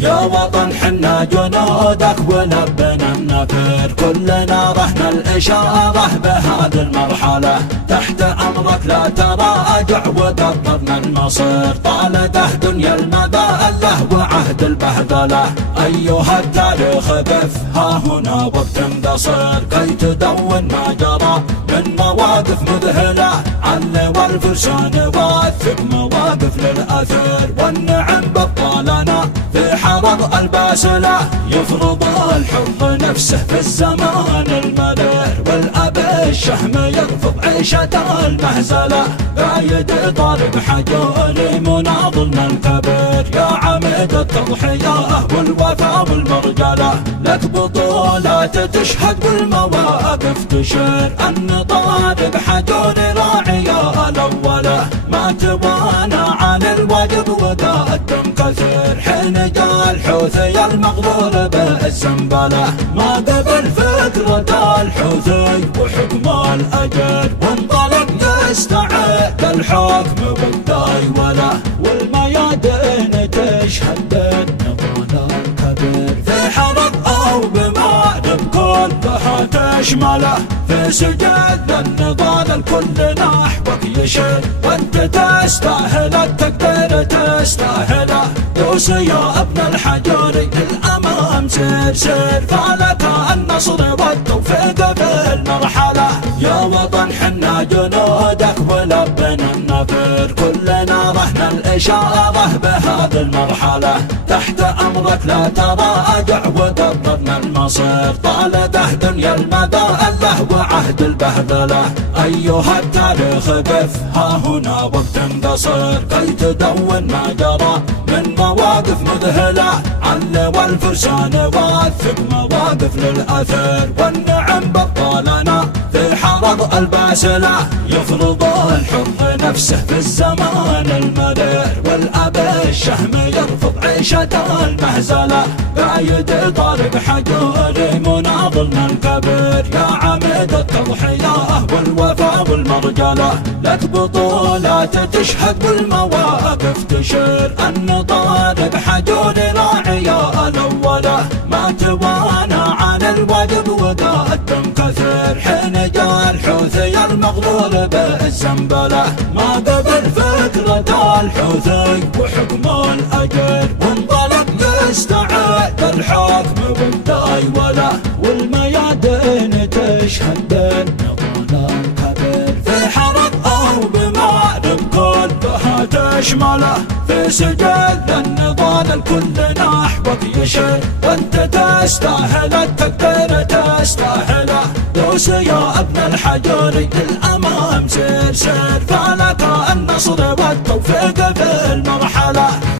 يا وطن حنا جنودك ولبنا النفر، كلنا رهن الإشارة بهذه المرحلة، تحت أمرك لا تراجع ودبرنا المصير، طالته دنيا المذلة وعهد البهدلة، أيها التاريخ قف ها هنا وبتنتصر، كي تدون ما جرى من مواقف مذهلة، علي والفرسان واثق مواقف للأثر، والنعم بطالنا في حرب الباسلة، يفرض الحر نفسه في الزمان المرير، والأب الشهم يرفض عيشة المهزلة، قايد طارق حجوري مناضلنا الكبير، يا عميد التضحية والوفاء والمرجلة، لك بطولات تشهد والمواقف تشير، أن طارق حجوري راعية الأولى، ما توانى عن الواجب وقدم كثير، حين جاء الحوثي المغرور بالزنبلة، ما قبل فكرة الحوثي وحكم الأجر، وانطلق يستعد الحكم بالدايولة، والميادين تشهد بالنضال الكبير، في حرب أو بمأرب كلها تشمله، في سجد النضال الكل نحوك يشير، وانت تستاهل التقدير تستاهله، دوس يا ابن الحجوري للأمام سير سير، فلك النصر والتوفيق في المرحلة، يا وطن حنا جنودك ولبنا النفر، كلنا رهن الإشارة بهذه المرحلة، تحت أمرك لا تراجع ودبرنا المصير، طالته دنيا المذلة وعهد البهدلة، أيها التاريخ قف ها هنا وبتنتصر، كي تدون ما جرى من مواقف مذهلة، علي والفرسان واثق مواقف للأثر، والنعم بطالنا في حرب الباسلة، يفرض الحر نفسه في الزمان المرير، والأب الشهم يرفض عيشة المهزلة، قايد طارق حجوري مناضلنا الكبير، يا عميد التضحية والوفاء والمرجلة، لك بطولات تشهد والمواقف تشير، أن طارق حجوري راعية الأولى، ما توانى عن الواجب وقدم كثير، حين جاء الحوثي المغرور بالزنبلة، ما قبل فكرة الحوثي وحكم الأجر، وانطلق يستعد الحكم بالدايولة، والميادين تشهد بالنضال الكبير، في حرب أو بمأرب كلها تشمله، في سجل النضال الكل نحوك يشير، وانت تستاهل التقدير تستاهله، دوس يا ابن الحجوري للأمام سير سير، فلك النصر والتوفيق في